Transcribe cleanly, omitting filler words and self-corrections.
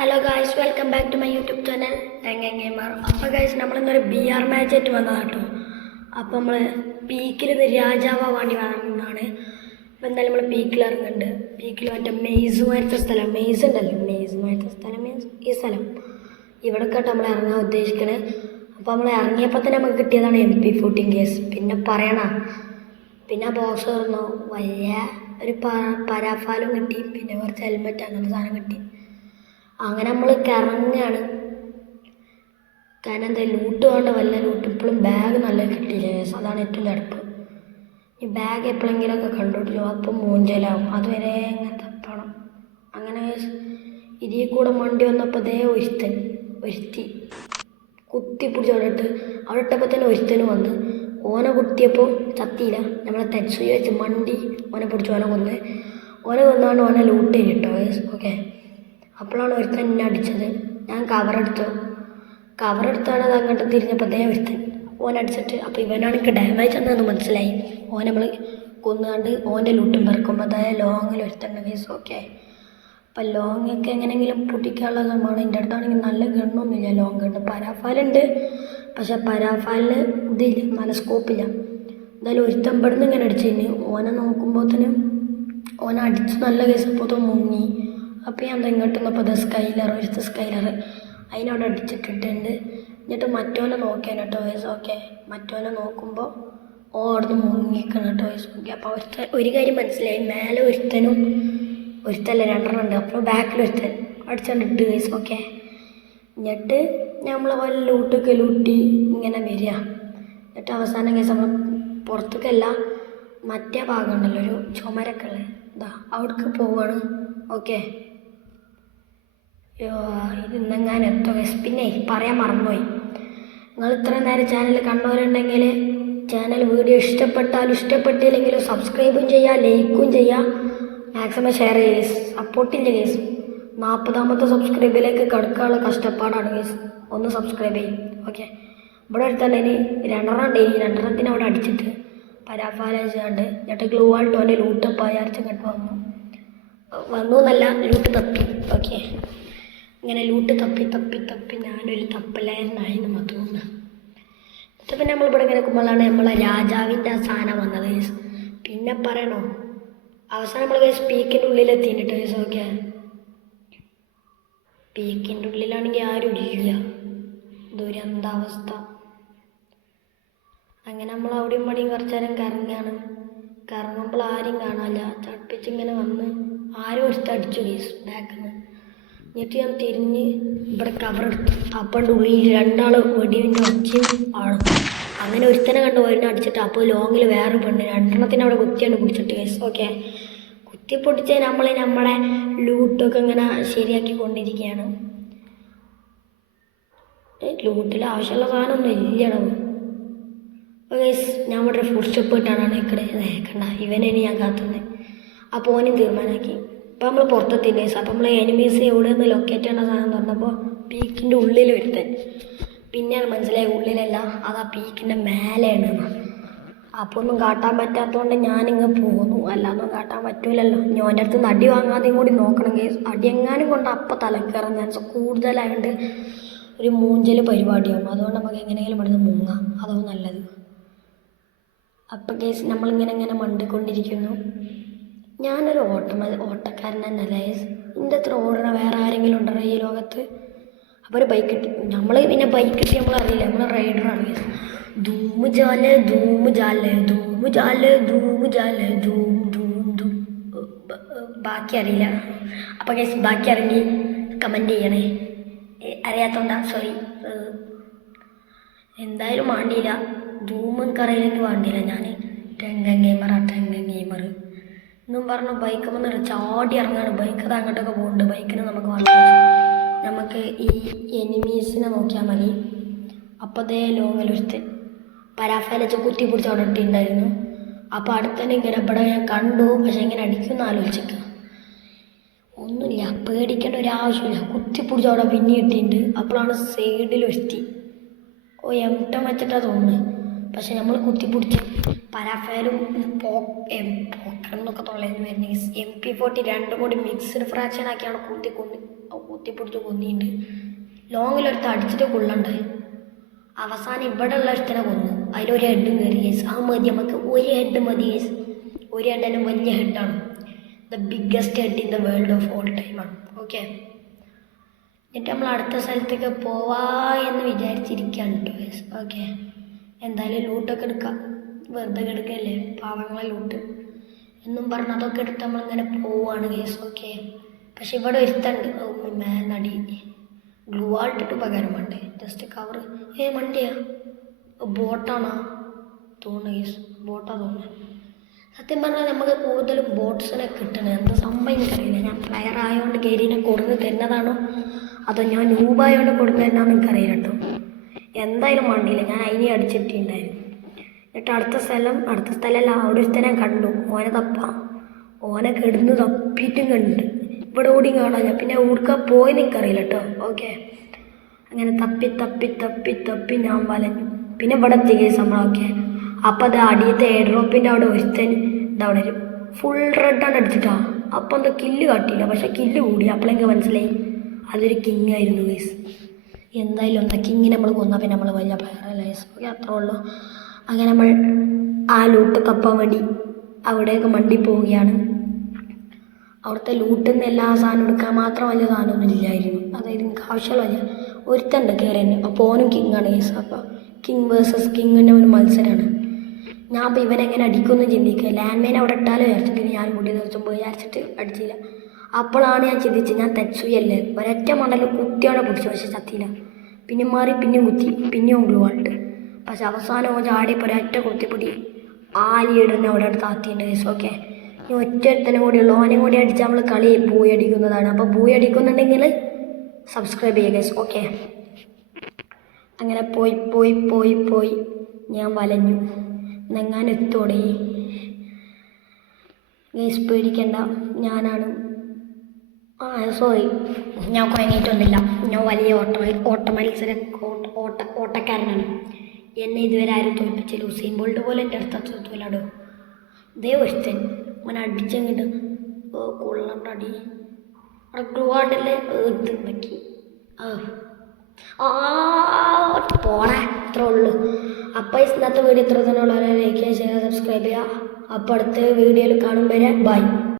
Hello guys, welcome back to my YouTube channel Thengan gamer. അപ്പോൾ guys, നമ്മളിന്നൊരു BR match ആയിട്ട് വന്നതാണ് കേട്ടോ. അപ്പോൾ നമ്മൾ പീക്കിൽ ഇത് രാജാവാണ്ടി വന്നതാണ്. അപ്പോൾ എന്തായാലും നമ്മൾ പീക്കിൽ ഇറങ്ങുന്നുണ്ട്. പീക്കിൽ മറ്റേ മെയ്സുമാരത്തെ സ്ഥലം, മെയ്സ് ഉണ്ടല്ലോ, മെയ്സുമാരത്തെ സ്ഥലം മീൻസ് ഈ സ്ഥലം ഇവിടെ കേട്ടോ നമ്മൾ ഇറങ്ങാൻ ഉദ്ദേശിക്കണത്. അപ്പോൾ നമ്മൾ ഇറങ്ങിയപ്പോൾ തന്നെ നമുക്ക് കിട്ടിയതാണ് MP14 കേസ്. പിന്നെ പറയണ പിന്നെ ബോക്സ് തുറന്നു, വലിയ ഒരു പരാഫാലും കിട്ടി, പിന്നെ കുറച്ച് ഹെൽമെറ്റ് അങ്ങനത്തെ സാധനം കിട്ടി. അങ്ങനെ നമ്മൾ കറങ്ങാണ്. കാരണം എന്താ ലൂട്ട് വേണ്ട, വല്ല ലൂട്ട് ഇപ്പോഴും ബാഗ് നല്ല കിട്ടിയില്ല കേസ്. അതാണ് ഏറ്റവും ചടുപ്പ്. ഈ ബാഗ് എപ്പോഴെങ്കിലുമൊക്കെ കണ്ടുപിടിച്ചു അപ്പം മൂഞ്ചലാവും, അതുവരെ ഇങ്ങനെ തപ്പണം. അങ്ങനെ ഇതിൽ കൂടെ വണ്ടി വന്നപ്പോൾ അതേ ഒരുത്തി കുത്തി പിടിച്ച് അവിടെ ഇട്ടപ്പോൾ തന്നെ ഒരുത്തനും വന്ന് ഓനെ കുത്തിയപ്പോൾ ചത്തിയില്ല. നമ്മളെ തെച്ചുയി വെച്ച് മണ്ടി ഓനെ പിടിച്ച് ഓനെ കൊന്നാണ് ഓനെ ലൂട്ട് ചെയ്തിട്ടോ കേസ്. ഓക്കെ, അപ്പോഴാണ് ഒരുത്തൻ എന്നെ അടിച്ചത്. ഞാൻ കവറെടുത്താണ് അത് അങ്ങോട്ട് തിരിഞ്ഞപ്പോൾ അതേ ഒരുത്തൻ ഓനടിച്ചിട്ട്. അപ്പോൾ ഇവനാണ് എനിക്ക് ഡാമേജ് എന്നതെന്ന് മനസ്സിലായി. ഓനെ നമ്മൾ കൊന്നുകൊണ്ട് ഓൻ്റെ ലൂട്ടും പെറുക്കുമ്പോൾ അതായത് ലോങ്ങിൽ ഒരുത്തണ്ട് കേസ്. ഓക്കെ, അപ്പം ലോങ്ങൊക്കെ എങ്ങനെയെങ്കിലും പൊട്ടിക്കാനുള്ള സംഭവമാണ്. എൻ്റെ അടുത്താണെങ്കിൽ നല്ല ഗണ്ണൊന്നുമില്ല, ലോങ് ഗണ്ണ്. പരാഫാലുണ്ട്, പക്ഷെ പരാഫാലിന് ഇതില്ല, നല്ല സ്കോപ്പില്ല. എന്തായാലും ഒരുത്തൻ ഇവിടുന്ന് ഇങ്ങനെ അടിച്ചതിന് ഓനെ നോക്കുമ്പോഴത്തേനും ഓനെ അടിച്ച് നല്ല കേസ്. അപ്പോൾ മുങ്ങി. അപ്പോൾ ഞാൻ ഇങ്ങോട്ട് വന്നപ്പോൾ അത് സ്കൈലർ അതിനവിടെ അടിച്ചിട്ടിട്ടുണ്ട്. എന്നിട്ട് മറ്റോനെ നോക്കിയാൻ കേട്ടോ വയസ്സ്. ഓക്കെ, മറ്റോനെ നോക്കുമ്പോൾ അവിടുന്ന് മുങ്ങിക്കണം കേട്ടോ വയസ്സ്. ഓക്കെ, അപ്പോൾ ഒരു കാര്യം മനസ്സിലായി, മേലെ ഒരുത്തല്ല രണ്ടെണ്ണം ഉണ്ട്. അപ്പോൾ ബാക്കിൽ ഒരുത്തൻ അടിച്ചുകൊണ്ടിട്ട് വയസ്സ്. ഓക്കെ, എന്നിട്ട് നമ്മൾ വല്ല ലൂട്ടി ഇങ്ങനെ വരിക. എന്നിട്ട് അവസാനം കേസ് നമ്മൾ പുറത്തേക്കല്ല, മറ്റേ ഭാഗം ഉണ്ടല്ലോ ഒരു ചുമരൊക്കെ ഉള്ളത്, ഇതാ അവിടേക്ക് പോവാണ്. ഓക്കെ, ഇത് ഇന്നെങ്ങാനും എത്തോ കേസ്. പിന്നെ പറയാൻ മറന്നുപോയി, നിങ്ങൾ ഇത്രയും നേരം ചാനൽ കണ്ടവരുണ്ടെങ്കിൽ ചാനൽ വീഡിയോ ഇഷ്ടപ്പെട്ടാലും ഇഷ്ടപ്പെട്ടില്ലെങ്കിലും സബ്സ്ക്രൈബും ചെയ്യുക, ലൈക്കും ചെയ്യുക, മാക്സിമം ഷെയർ ചെയ്യുക. സപ്പോർട്ടിൻ്റെ കേസ് 40ാമത്തെ സബ്സ്ക്രൈബിലേക്ക് കടക്കാനുള്ള കഷ്ടപ്പാടാണ് കേസ്. ഒന്ന് സബ്സ്ക്രൈബ് ചെയ്യും. ഓക്കെ, ഇവിടെ അടുത്തുണ്ട് ഇനി രണ്ടെണ്ണത്തിന് അവിടെ അടിച്ചിട്ട് പരാഫാലാണ്ട് എന്നിട്ട് ഗ്ലൂ ആൾട്ടോ എൻ്റെ ലൂട്ട് പയാർച്ച് കണ്ടു വന്നു എന്നല്ല, ലൂട്ട് തപ്പി. ഓക്കെ, ഇങ്ങനെ ലൂട്ട് തപ്പി ഞാനൊരു തപ്പലായിരുന്നായി നമ്മൾ തോന്നുന്നു. പിന്നെ നമ്മളിവിടെ ഇങ്ങനെ നിൽക്കുമ്പോഴാണ് നമ്മളെ രാജാവിൻ്റെ ആ സാധനം വന്നത് കേസ്. പിന്നെ പറയണോ, അവസാനം നമ്മൾ കേസ് പീക്കിൻ്റെ ഉള്ളിലെത്തിയിട്ട് കേസ്. ഓക്കെ, പീക്കിൻ്റെ ഉള്ളിലാണെങ്കിൽ ആരും ഇല്ല, ദുരന്താവസ്ഥ. അങ്ങനെ നമ്മൾ അവിടെയും പണിയും കുറച്ച് നേരം കറങ്ങുമ്പോൾ ആരും കാണാനില്ല. ചടപ്പിച്ചിങ്ങനെ വന്ന് ആരും ഒരുത്ത് അടിച്ചു കേസ് ബാക്കിൽ നിന്ന്. എന്നിട്ട് ഞാൻ തിരിഞ്ഞ് ഇവിടെ കവറെടുത്തു. അപ്പണ്ട് ഉള്ളിൽ രണ്ടാൾ വെടിവിൻ്റെ ഒച്ചയും ആളും. അങ്ങനെ ഒരുത്തനെ കണ്ട് ഒരെണ്ണം അടിച്ചിട്ട് അപ്പോൾ ലോങ്ങിൽ വേറെ പെണ്ണ് രണ്ടെണ്ണത്തിന് അവിടെ കുത്തിയാണ് പിടിച്ചിട്ട് കേസ്. ഓക്കെ, കുത്തി പൊട്ടിച്ച് നമ്മളെ ലൂട്ടൊക്കെ ഇങ്ങനെ ശരിയാക്കി കൊണ്ടിരിക്കുകയാണ്. ലൂട്ടിൽ ആവശ്യമുള്ള സാധനമൊന്നും ഇല്ലടവും. അപ്പോൾ കേസ് ഞാൻ ഇവിടെ ഫുൾ സ്റ്റെപ്പ് ഇട്ടാണ് ഇക്കടെ കണ്ട ഇവനെ ഞാൻ കാത്തുന്നത്. അപ്പോൾ ഓനും തീരുമാനമാക്കി. അപ്പോൾ നമ്മൾ പുറത്തെത്തിൻ്റെ കേസ്. അപ്പോൾ നമ്മൾ എനിമീസ് എവിടെ നിന്ന് ലൊക്കേറ്റ് ചെയ്യേണ്ട സാധനം തുറന്നപ്പോൾ പീക്കിൻ്റെ ഉള്ളിൽ വരുത്തൻ. പിന്നെയാണ് മനസ്സിലായി ഉള്ളിലല്ല, അതാ പീക്കിൻ്റെ മേലെയാണ്. അപ്പോൾ ഒന്നും കാട്ടാൻ പറ്റാത്തതുകൊണ്ട് ഞാനിങ്ങ് പോന്നു, അല്ലാതൊന്നും കാട്ടാൻ പറ്റൂലല്ലോ. ഓൻ്റെ അടുത്ത് നിന്ന് അടി വാങ്ങാതെയും കൂടി നോക്കണം കേസ്. അടിയെങ്ങാനും കൊണ്ട് അപ്പം തലക്കയറാൻ ചാൻസ് കൂടുതലായതുകൊണ്ട് ഒരു മൂഞ്ചൽ പരിപാടിയാവും. അതുകൊണ്ട് നമുക്ക് എങ്ങനെയെങ്കിലും ഇവിടുന്ന് മുങ്ങാം, അതാവും നല്ലത്. അപ്പം കേസ് നമ്മളിങ്ങനെ മണ്ടിക്കൊണ്ടിരിക്കുന്നു. ഞാനൊരു ഓട്ടക്കാരൻ തന്നെയല്ല കേസ്. ഇതിൻ്റെ അത്ര ഓടണ വേറെ ആരെങ്കിലും ഉണ്ടോ ഈ ലോകത്ത്? അപ്പോൾ ഒരു ബൈക്ക് കിട്ടി. നമ്മൾ പിന്നെ ബൈക്ക് കിട്ടി നമ്മളറിയില്ല, നമ്മൾ റൈഡറാണ് കേസ്. ധൂമ് ജാല് ബാക്കി അറിയില്ല. അപ്പോൾ കേസ് ബാക്കി ഇറങ്ങി കമൻറ്റ് ചെയ്യണേ, അറിയാത്തോണ്ടാ സോറി. എന്തായാലും വേണ്ടിയില്ല, ധൂമും കറയിലേക്ക് വേണ്ടിയില്ല. ഞാൻ തെങ്ങൻ ഗെയിമർ എന്നും പറഞ്ഞു ബൈക്ക് വന്നിട്ട് ചാടി ഇറങ്ങാണ്. ബൈക്ക് അത് അങ്ങോട്ടൊക്കെ പോകുന്നുണ്ട്. ബൈക്കിന് നമുക്ക് ഈ എനിമീസിനെ നോക്കിയാൽ മതി. അപ്പോൾ അതേ ലോങ്ങിലൊരുത്ത് പരാഫാലച്ച് കുത്തി പിടിച്ച് അവിടെ ഇട്ടിട്ടുണ്ടായിരുന്നു. അപ്പോൾ അടുത്തന്നെ ഇങ്ങനെ ഇവിടെ ഞാൻ കണ്ടു, പക്ഷെ ഇങ്ങനെ അടിക്കുമെന്ന് ആലോചിക്കുക ഒന്നുമില്ല, പേടിക്കേണ്ട ഒരാവശ്യമില്ല. കുത്തി പിടിച്ച് അവിടെ പിന്നെ ഇട്ടിട്ടുണ്ട്. അപ്പോഴാണ് സൈഡിലൊരുത്തി M10 വെച്ചിട്ടാണ് തോന്നുന്നത്. പക്ഷെ നമ്മൾ കുത്തിപ്പിടിച്ച് പരാഫാലും പോക്കറെന്നൊക്കെ തൊള്ളേന്ന് വരുന്ന MP40 രണ്ടും കൂടി മിക്സ്ഡ് ഫ്രാക്ഷൻ ആക്കി അവിടെ കുത്തി കുത്തിപ്പിടിച്ച് കൊന്നിട്ടുണ്ട്. ലോങ്ങിലൊരുത്ത് അടിച്ചിട്ട് കൊള്ളണ്ടായി. അവസാനം ഇവിടെ ഉള്ള ഒരുത്തനെ കൊന്നു. അതിലൊരു ഹെഡും കയറി കേസ്. ആ മതി നമുക്ക്, ഒരു ഹെഡ് മതി കേസ്. ഒരു ഹെഡ് തന്നെ വലിയ ഹെഡാണ്. The biggest head in the world of all ടൈമാണ്. ഓക്കെ, എന്നിട്ട് നമ്മൾ അടുത്ത സ്ഥലത്തേക്ക് പോവാ എന്ന് വിചാരിച്ചിരിക്കുകയാണ് കേട്ടോ കേസ്. ഓക്കെ, എന്തായാലും ലൂട്ടൊക്കെ എടുക്കാം. വെറുതെ കിടക്കല്ലേ പാവങ്ങളെ ലൂട്ട് എന്നും പറഞ്ഞ് അതൊക്കെ എടുത്ത് നമ്മളിങ്ങനെ പോവാണ് കേസ്. ഓക്കെ, പക്ഷെ ഇവിടെ ഒരുത്തുണ്ട്. നടി ഗ്ലൂ ആൾട്ടിട്ട് പകരം വേണ്ട, ജസ്റ്റ് കവർ. മണ്ടിയാ ബോട്ടാണോ തോന്നുന്നു കേസ്, ബോട്ടാ തോന്നുന്നത്. സത്യം പറഞ്ഞാൽ നമുക്ക് കൂടുതലും ബോട്ട്സിനെ കിട്ടണേ. എന്താ സംഭവം എനിക്കറിയില്ല. ഞാൻ പ്ലെയർ ആയതുകൊണ്ട് ഗെയിലിനെ കൊടുന്ന് തരുന്നതാണോ അതോ ഞാൻ നൂബായതുകൊണ്ട് കൊടുന്ന് തരുന്നതാണെന്ന് എനിക്കറിയില്ല കേട്ടോ. എന്തായാലും വേണ്ടിയില്ല, ഞാൻ അതിനെ അടിച്ചിട്ടുണ്ടായിരുന്നു. എന്നിട്ട് അടുത്ത സ്ഥലമല്ല, അവിടെ ഒരുത്തനെ കണ്ടു. ഓനെ കിടന്ന് തപ്പിയിട്ടും കണ്ടിട്ട് ഇവിടെ ഓടിയും കാണാൻ. ഞാൻ പിന്നെ ഊർക്കാൻ പോയെന്ന് എനിക്കറിയില്ല കേട്ടോ. ഓക്കെ, അങ്ങനെ തപ്പി ഞാൻ വലഞ്ഞു. പിന്നെ ഇവിടെ എത്തി കേസ് നമ്മളൊക്കെ. അപ്പം അത് അടിയത്തെ എയർ ഡ്രോപ്പിൻ്റെ അവിടെ ഒരുത്തൻ ഇതവിടെ ഒരു ഫുൾ റെഡാണ് അടിച്ചിട്ടാ. അപ്പം എന്താ കില്ല് കാട്ടിയില്ല, പക്ഷെ കില്ല് കൂടി. അപ്പോഴെനിക്ക് മനസ്സിലായി അതൊരു കിങ് ആയിരുന്നു കേസ്. എന്തായാലും എന്താ കിങ്ങിനെ നമ്മൾ കൊന്നാൽ പിന്നെ നമ്മൾ വലിയ പ്ലെയറല്ല കേസ്. ഓക്കെ, അത്രേ ഉള്ളൂ. അങ്ങനെ നമ്മൾ ആ ലൂട്ട് തപ്പാൻ വേണ്ടി അവിടേക്ക് മണ്ടി പോവുകയാണ്. അവിടുത്തെ ലൂട്ടിൽ നിന്ന് എല്ലാ സാധനം എടുക്കാൻ മാത്രം വലിയ സാധനമൊന്നും ഇല്ലായിരുന്നു. അതായത് എനിക്ക് ആവശ്യമുള്ള ഒരുത്തണ്ട് കയറി തന്നെ. അപ്പോൾ ഓനും കിങ്ങാണ് കേസ്. അപ്പോൾ കിങ് വേഴ്സസ് കിങ്ങിൻ്റെ ഒരു മത്സരമാണ്. ഞാൻ അപ്പോൾ ഇവനെങ്ങനെ അടിക്കുമെന്ന് ചിന്തിക്കുക. ലാൻഡ് മൈൻ അവിടെ ഇട്ടാലോ വിചാരിച്ചിട്ട് ഞാൻ മുടി നിർത്തുമ്പോൾ വിചാരിച്ചിട്ട് അടിച്ചില്ല. അപ്പോഴാണ് ഞാൻ ചിന്തിച്ചത് ഞാൻ തെച്ചുയല്ലേ, ഒരൊറ്റ മണ്ടലും കുത്തിയോടെ പിടിച്ചു, പക്ഷെ ചത്തിയില്ല. പിന്നെ മാറി പിന്നെയും കുത്തി, പിന്നെയും ഗ്ലൂ ആൾട്ട്. പക്ഷെ അവസാനം ചാടിയപ്പോൾ ഒരൊറ്റ കുത്തിപ്പൊടി ആ ലീഡറിനെ അവിടെ അടുത്ത് താത്തിയുണ്ട് കേസ്. ഓക്കെ, ഇനി ഒറ്റൊരുത്തനും കൂടിയുള്ളൂ. ഓനെയും കൂടി അടിച്ചാൽ നമ്മൾ കളി പൂയി അടിക്കുന്നതാണ്. അപ്പോൾ പൂയി അടിക്കുന്നുണ്ടെങ്കിൽ സബ്സ്ക്രൈബ് ചെയ്യുക കേസ്. ഓക്കെ, അങ്ങനെ പോയി ഞാൻ വലഞ്ഞു. നെങ്ങാനെത്തോടെ കേസ്. പേടിക്കണ്ട, ഞാനാണ്. സോറി, ഞാൻ കുഴങ്ങിയിട്ടൊന്നുമില്ല. ഞാൻ വലിയ ഓട്ടക്കാരനാണ്. എന്നെ ഇതുവരെ ആരും തോൽപ്പിച്ചില്ല. ഉസൈൻ ബോൾട്ട് പോലെ എൻ്റെ അടുത്ത് തോറ്റൂലാടോ. ഇതേ ഒരുത്തൻ അങ്ങനെ അടിച്ചങ്ങിട്ട് കൊള്ളണ്ടടി ഗ്ലൂവാണ്ടല്ലേ എടുത്ത് പറ്റി. പോണേ, ഇത്രേ ഉള്ളൂ. അപ്പോൾ ഇന്നത്തെ വീഡിയോ ഇത്ര തന്നെ ഉള്ളവരെ ലൈക്ക് ചെയ്യുക, സബ്സ്ക്രൈബ് ചെയ്യുക. അപ്പോൾ അടുത്ത വീഡിയോയിൽ കാണും വരെ ബൈ.